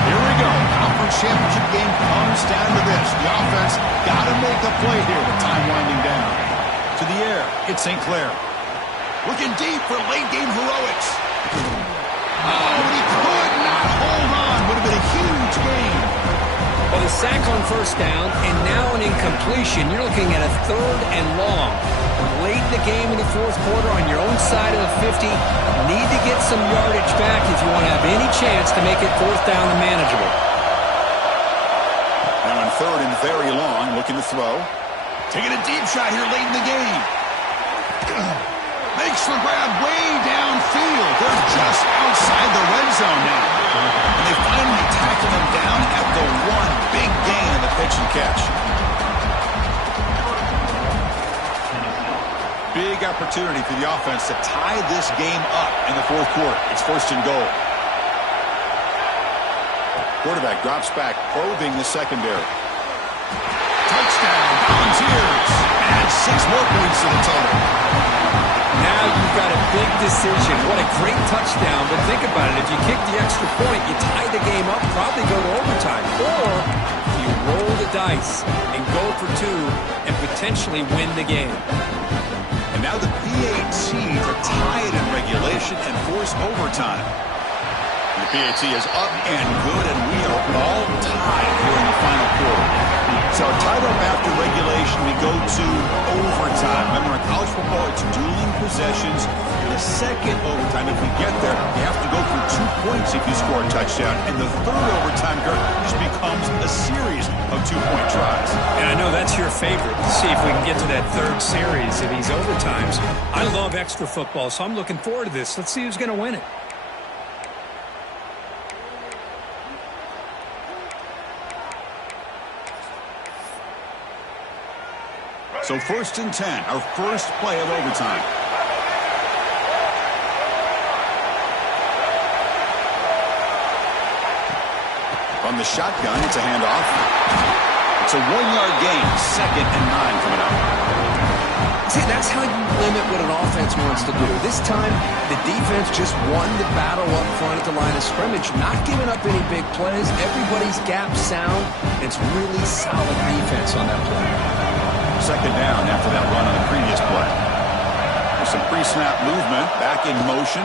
Here we go. Conference championship game comes down to this. The offense got to make a play here with time winding down. To the air, it's St. Clair. Looking deep for late game heroics. Oh, but he could not hold on. Would have been a huge gain. Well, the sack on 1st down, and now an incompletion. You're looking at a 3rd and long. Late in the game in the 4th quarter on your own side of the 50. Need to get some yardage back if you want to have any chance to make it 4th down and manageable. Now in 3rd and very long, looking to throw. Taking a deep shot here late in the game. Makes the grab way downfield. They're just outside the red zone now. And they finally tackle him down at the one big gain in the pitch and catch. Big opportunity for the offense to tie this game up in the 4th quarter. It's 1st and goal. Quarterback drops back, probing the secondary. Touchdown, Volunteers. Add 6 more points to the total. Now you've got a big decision. What a great touchdown. But think about it. If you kick the extra point, you tie the game up, probably go to overtime. Or you roll the dice and go for 2 and potentially win the game. And now the PAT to tie it in regulation and force overtime. The PAT is up and good, and we are all tied here in the final quarter. So tied up after regulation, we go to overtime. Remember, in college football, it's dueling possessions. In the second overtime, if we get there, you have to go for 2 points if you score a touchdown. And the 3rd overtime, Kirk, just becomes a series of 2-point tries. And I know that's your favorite. See if we can get to that 3rd series of these overtimes. I love extra football, so I'm looking forward to this. Let's see who's going to win it. So 1st and 10, our first play of overtime. From the shotgun, it's a handoff. It's a 1-yard gain, 2nd and 9 coming up. See, that's how you limit what an offense wants to do. This time, the defense just won the battle up front at the line of scrimmage, not giving up any big plays. Everybody's gap sound. It's really solid defense on that play. 2nd down after that run on the previous play. There's some pre-snap movement, back in motion.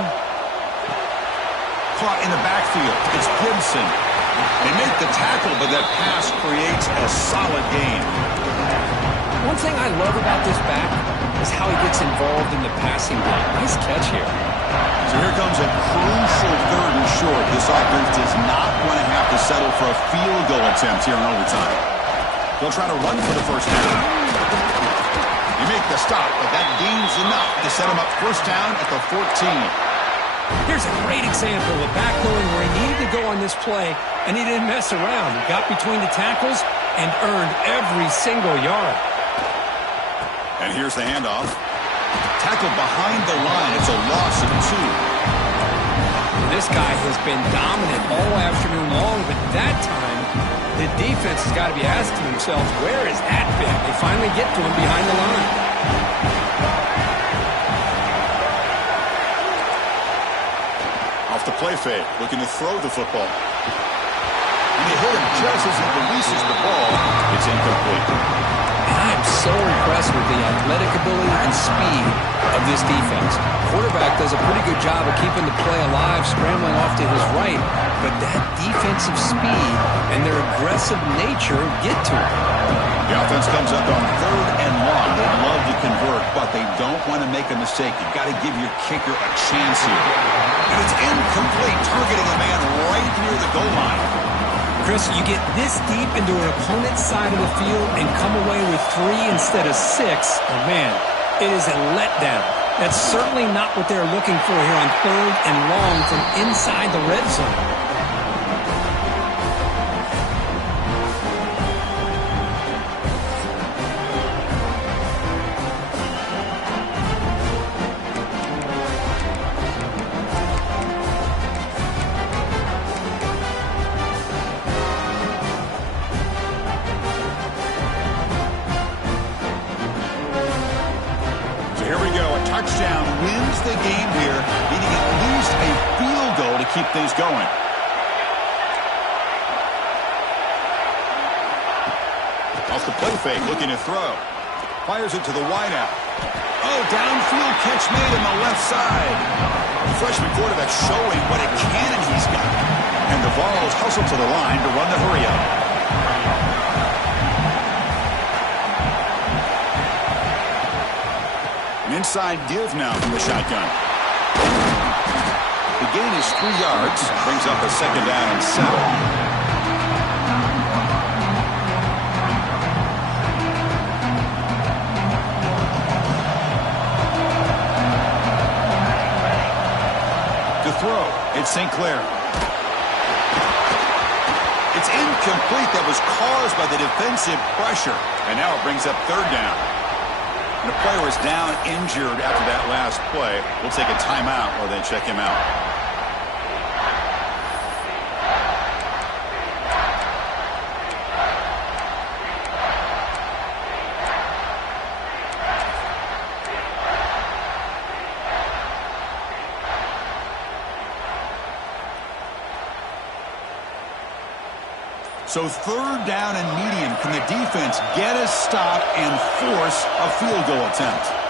Caught in the backfield. It's Gibson. They make the tackle, but that pass creates a solid gain. One thing I love about this back is how he gets involved in the passing game. Nice catch here. So here comes a crucial 3rd and short. This offense does not want to have to settle for a field goal attempt here in overtime. They'll try to run for the 1st down. They make the stop, but that gains enough to set him up 1st down at the 14. Here's a great example of a back knowing where he needed to go on this play, and he didn't mess around. He got between the tackles and earned every single yard. And here's the handoff. Tackled behind the line. It's a loss of 2. This guy has been dominant all afternoon long, but that time, the defense has got to be asking themselves, where has that been? They finally get to him behind the line. Off the play fake, looking to throw the football. And they hit him just as he releases the ball. It's incomplete. And I I'm so impressed with the athletic ability and speed of this defense. Quarterback does a pretty good job of keeping the play alive, scrambling off to his right, but that defensive speed and their aggressive nature get to him. The offense comes up on 3rd and long. They'd love to convert, but they don't want to make a mistake. You've got to give your kicker a chance here. And it's incomplete, targeting a man right near the goal line. Chris, you get this deep into an opponent's side of the field and come away with 3 instead of 6. Oh, man, it is a letdown. That's certainly not what they're looking for here on 3rd and long from inside the red zone. Touchdown wins the game here, needing at least a field goal to keep things going. Off the play fake, looking to throw. Fires it to the wideout. Oh, downfield catch made on the left side. The freshman quarterback showing what a cannon he's got. And the Vols hustle to the line to run the hurry-up. Inside give now from the shotgun. The gain is 3 yards. Brings up a 2nd down and 7. To throw, it's St. Clair. It's incomplete. That was caused by the defensive pressure. And now it brings up 3rd down. And the player is down injured after that last play. We'll take a timeout or then check him out. So 3rd down and medium. Can the defense get a stop and force a field goal attempt?